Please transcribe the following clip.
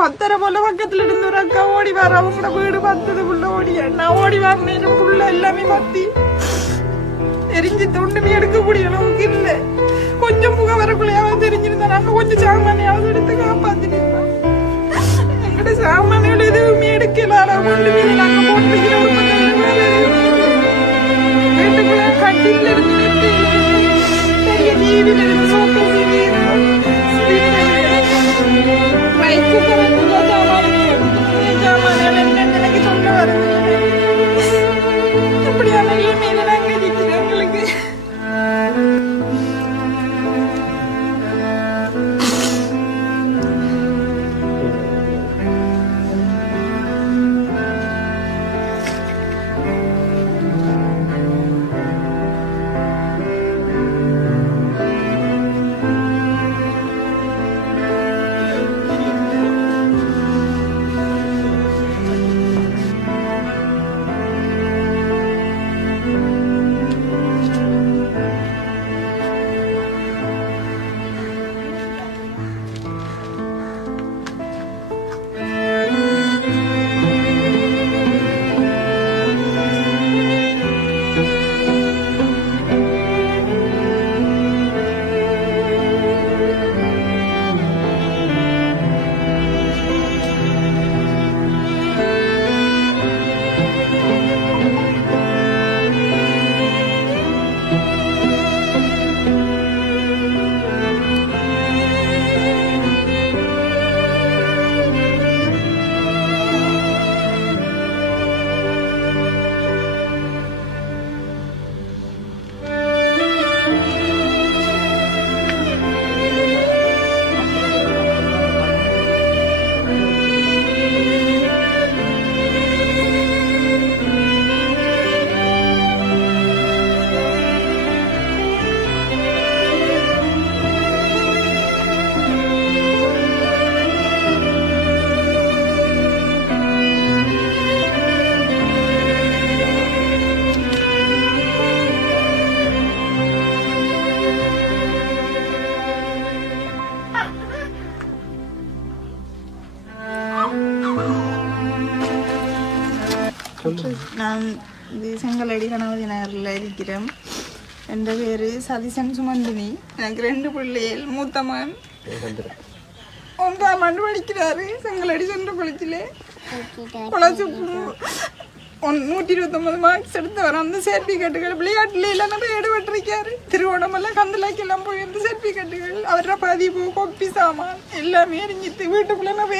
10:30 போல பக்கத்துல இருந்து ஒரு அக்கா ஓடி வர, அவங்களோட வீடு பார்த்ததுக்குள்ள ஓடி, நான் ஓடி வரேன் புள்ள எல்லாமே பத்தி எரிஞ்சு ஒண்ணுமே எடுக்கக்கூடிய அளவுக்கு இல்லை. கொஞ்சம் புகை வரக்குள்ளையாவது தெரிஞ்சிருந்தா நாங்க கொஞ்சம் சாமானியாவது எடுத்து காப்பாத்திருந்தோம். எங்கட சாமானியோட எதுவுமே எடுக்கல, ஒண்ணுமே நாங்க போட்டிருக்கிற வீட்டுக்குள்ள கட்டில இருந்து பெரிய டிவில இருந்து சோப்பு எனக்கு சொல்ல வருது. இப்படியான நிலைமையில நாங்க இருக்கிறோம். எங்களுக்கு நான் செங்கலடி கணபதி நகரில் இருக்கிறேன். என் பேர் சதீசன் சுமந்தினி. எனக்கு 2 பிள்ளைகள். மூத்த மகன் 9ஆம் ஆண்டு படிக்கிறாரு. செங்கலடி சென்ற குளத்தில் 129 மார்க்ஸ் எடுத்து வர அந்த சர்டிஃபிகேட்டுகள் விளையாட்டுல எல்லாம் நிறைய ஈடுபட்டிருக்காரு. திருவோணமெல்லாம் கந்தலாக்கெல்லாம் போய் அந்த சர்டிஃபிகேட்டுகள் அவரோட பதிவு, கொப்பி சாமான் எல்லாமே எரிஞ்சிட்டு வீட்டுக்குள்ள நான்